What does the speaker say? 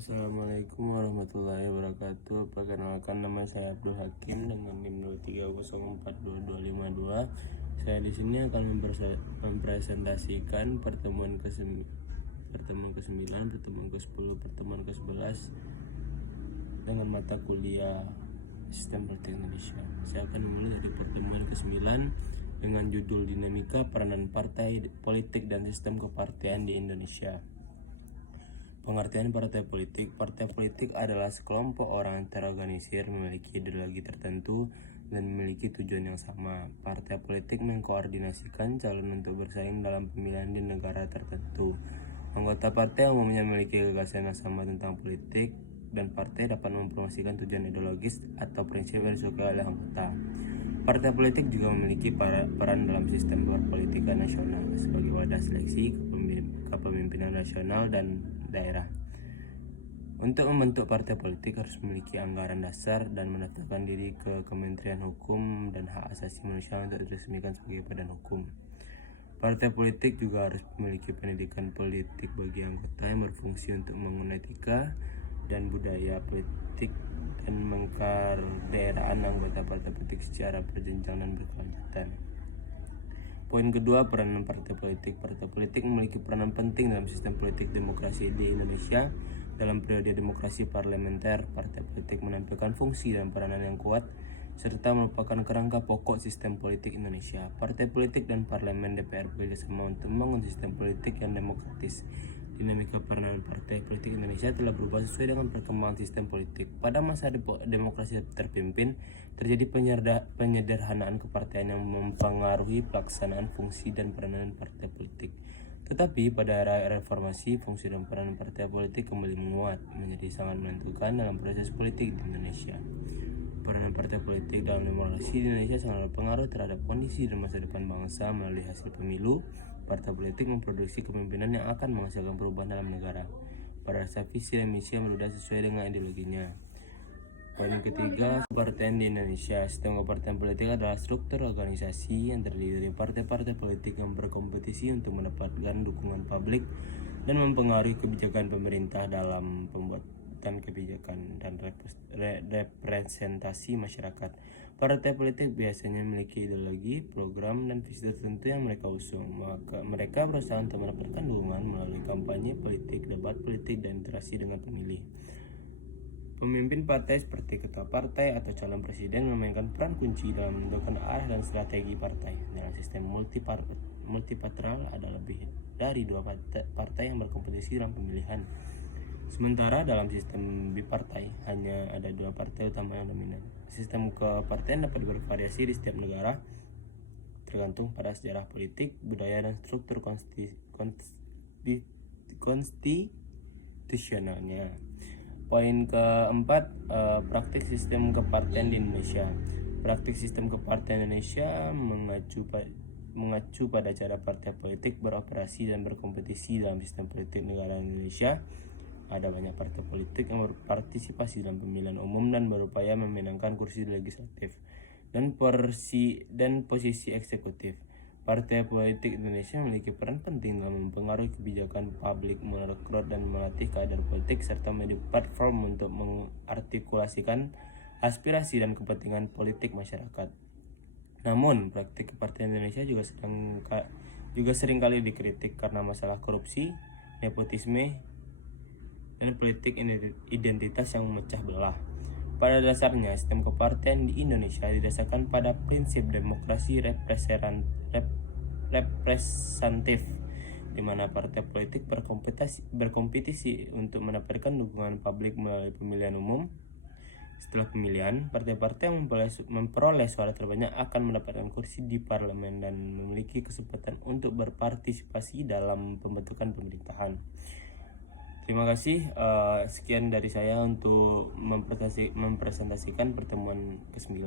Assalamualaikum warahmatullahi wabarakatuh. Perkenalkan, nama saya Abdul Hakim dengan NIM 2304252. Saya di sini akan mempresentasikan pertemuan ke-9, pertemuan ke-10, pertemuan ke-11 dengan mata kuliah Sistem Politik Indonesia. Saya akan memulai dari pertemuan ke-9 dengan judul Dinamika Peranan Partai Politik dan Sistem Kepartean di Indonesia. Pengertian partai politik. Partai politik adalah sekelompok orang yang terorganisir, memiliki ideologi tertentu, dan memiliki tujuan yang sama. Partai politik mengkoordinasikan calon untuk bersaing dalam pemilihan di negara tertentu. Anggota partai umumnya memiliki gagasan yang sama tentang politik, dan partai dapat mempromosikan tujuan ideologis atau prinsip yang disukai oleh anggota. Partai politik juga memiliki peran dalam sistem perpolitikan nasional sebagai wadah seleksi kepemimpinan nasional dan daerah. Untuk membentuk partai politik harus memiliki anggaran dasar dan mendaftarkan diri ke Kementerian Hukum dan Hak Asasi Manusia untuk diresmikan sebagai badan hukum. Partai politik juga harus memiliki pendidikan politik bagi anggota yang berfungsi untuk membangun etika dan budaya politik dan mengkaderaan anggota partai politik secara berjenjang dan berkelanjutan. Poin kedua, peranan partai politik. Partai politik memiliki peranan penting dalam sistem politik demokrasi di Indonesia. Dalam periode demokrasi parlementer, partai politik menampilkan fungsi dan peranan yang kuat serta merupakan kerangka pokok sistem politik Indonesia. Partai politik dan parlemen DPR bekerjasama untuk membangun sistem politik yang demokratis. Dinamika peranan partai politik Indonesia telah berubah sesuai dengan perkembangan sistem politik. Pada masa demokrasi terpimpin, terjadi penyederhanaan kepartean yang mempengaruhi pelaksanaan fungsi dan peranan partai politik. Tetapi pada era reformasi, fungsi dan peranan partai politik kembali menguat, menjadi sangat menentukan dalam proses politik di Indonesia. Peranan partai politik dalam demokrasi di Indonesia sangat berpengaruh terhadap kondisi dan masa depan bangsa melalui hasil pemilu. Partai politik memproduksi kepemimpinan yang akan menghasilkan perubahan dalam negara. Pada dasar visi dan misi yang berbeda sesuai dengan ideologinya. Poin ketiga, kepartean di Indonesia. Sistem kepartean politik adalah struktur organisasi yang terdiri dari partai-partai politik yang berkompetisi untuk mendapatkan dukungan publik dan mempengaruhi kebijakan pemerintah dalam pembuatan kebijakan dan representasi masyarakat. Partai politik biasanya memiliki ideologi, program, dan visi tertentu yang mereka usung. Maka mereka berusaha untuk mendapatkan dukungan melalui kampanye politik, debat politik, dan interaksi dengan pemilih. Pemimpin partai seperti ketua partai atau calon presiden memainkan peran kunci dalam menentukan arah dan strategi partai. Dalam sistem multipartai ada lebih dari dua partai yang berkompetisi dalam pemilihan. Sementara dalam sistem bipartai hanya ada dua partai utama yang dominan. Sistem kepartean dapat bervariasi di setiap negara tergantung pada sejarah politik, budaya, dan struktur konstitusionalnya. Poin keempat, praktik sistem kepartean di Indonesia. Praktik sistem kepartean Indonesia mengacu pada cara partai politik beroperasi dan berkompetisi dalam sistem politik negara Indonesia. Ada banyak partai politik yang berpartisipasi dalam pemilihan umum dan berupaya memenangkan kursi legislatif dan posisi eksekutif. Partai politik Indonesia memiliki peran penting dalam mempengaruhi kebijakan publik, merekrut dan melatih kader politik, serta menjadi platform untuk mengartikulasikan aspirasi dan kepentingan politik masyarakat. Namun, praktik kepartean Indonesia juga seringkali dikritik karena masalah korupsi, nepotisme, dan politik identitas yang memecah belah. Pada dasarnya, sistem kepartean di Indonesia didasarkan pada prinsip demokrasi representatif, di mana partai politik berkompetisi untuk mendapatkan dukungan publik melalui pemilihan umum. Setelah pemilihan, partai-partai yang memperoleh suara terbanyak akan mendapatkan kursi di parlemen dan memiliki kesempatan untuk berpartisipasi dalam pembentukan pemerintahan. Terima kasih. Sekian dari saya untuk mempresentasikan pertemuan ke-9.